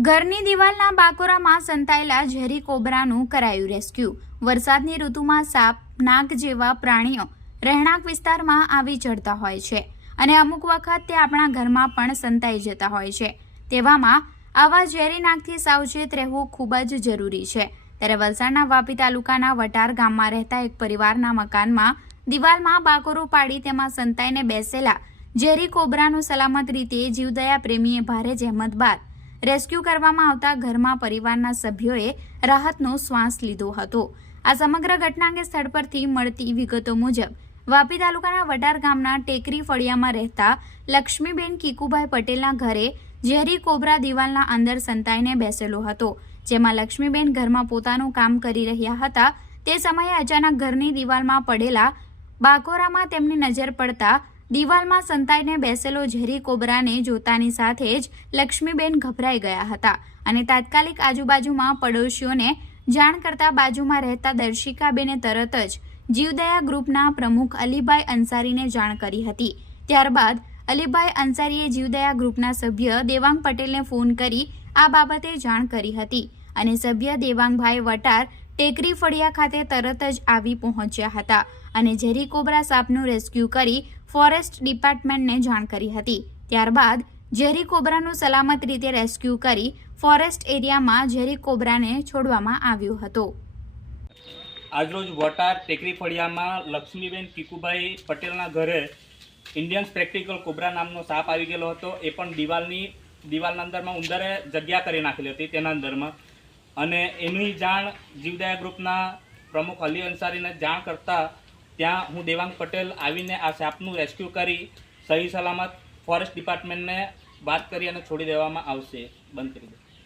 ઘરની દિવાલના બાકોરામાં સંતાયેલા ઝેરી કોબરાનું કરાયું રેસ્ક્યુ. વરસાદની ઋતુમાં સાપ, નાગ જેવા પ્રાણીઓ રહેણાંક વિસ્તારમાં આવી ચડતા હોય છે અને અમુક વખત તે આપણા ઘરમાં પણ સંતાઈ જતા હોય છે. તેવામાં આવા ઝેરી નાગથી સાવચેત રહેવું ખૂબ જ જરૂરી છે. ત્યારે વલસાડના વાપી તાલુકાના વટાર ગામમાં રહેતા એક પરિવારના મકાનમાં દિવાલમાં બાકોરો પાડી તેમાં સંતાઈને બેસેલા ઝેરી કોબરાનું સલામત રીતે જીવદયા પ્રેમીએ ભારે જહેમત બાદ રેસ્ક્યુ કરવામાં આવતા ઘરમાં પરિવારના સભ્યોએ રાહતનો શ્વાસ લીધો હતો. આ સમગ્ર ઘટના અંગે સ્થળ પરથી મળતી વિગતો મુજબ, વાપી તાલુકાના વડાર ગામના ટેકરી ફળિયામાં રહેતા લક્ષ્મીબેન કીકુભાઈ પટેલના ઘરે ઝેરી કોબરા દિવાલના અંદર સંતાઈને બેસેલો હતો, જેમાં લક્ષ્મીબેન ઘરમાં પોતાનું કામ કરી રહ્યા હતા. તે સમયે અચાનક ઘરની દિવાલમાં પડેલા બાકોરામાં તેમની નજર પડતા દિવાલમાં સંતાઈને બેસેલો ઝેરી કોબરાને જોતાની સાથે જ લક્ષ્મીબેન ગભરાઈ ગયા હતા અને તાત્કાલિક આજુબાજુમાં પડોશીઓને જાણ કરતા બાજુમાં રહેતા દર્શિકાબેને તરત જ જીવદયા ગ્રુપના પ્રમુખ અલીભાઈ અંસારીને જાણ કરી હતી. ત્યારબાદ અલીભાઈ અંસારીએ જીવદયા ગ્રુપના સભ્ય દેવાંગ પટેલને ફોન કરી આ બાબતે જાણ કરી હતી અને સભ્ય દેવાંગભાઈ વટાર ટેકરી ફળિયા ખાતે તરત જ આવી પહોંચ્યા હતા અને ઝેરી કોબરા સાપનું રેસ્ક્યુ કરી ફોરેસ્ટ ડિપાર્ટમેન્ટને જાણ કરી હતી. ત્યારબાદ ઝેરી કોબરાનું સલામત રીતે રેસ્ક્યુ કરી ફોરેસ્ટ એરિયામાં ઝેરી કોબરાને છોડવામાં આવ્યો હતો. આજરોજ વટાર ટેકરી ફળિયામાં લક્ષ્મીબેન કીકુભાઈ પટેલના ઘરે ઇન્ડિયન સ્પેક્ટિકલ કોબરા નામનો સાપ આવી ગયેલો હતો. એ પણ દિવાલની, દિવાલના અંદરમાં ઉંદરે જગ્યા કરી નાખેલી હતી, તેના અંદરમાં. અને એની જાણ જીવદયા ગ્રુપના પ્રમુખ અલી અંસારીને જાણ કરતા ત્યાં હું દેવાંગ પટેલ આવીને આ સાપનું રેસ્ક્યુ કરી સહી સલામત ફોરેસ્ટ ડિપાર્ટમેન્ટને વાત કરી અને છોડી દેવામાં આવશે. બંધ કરી દે.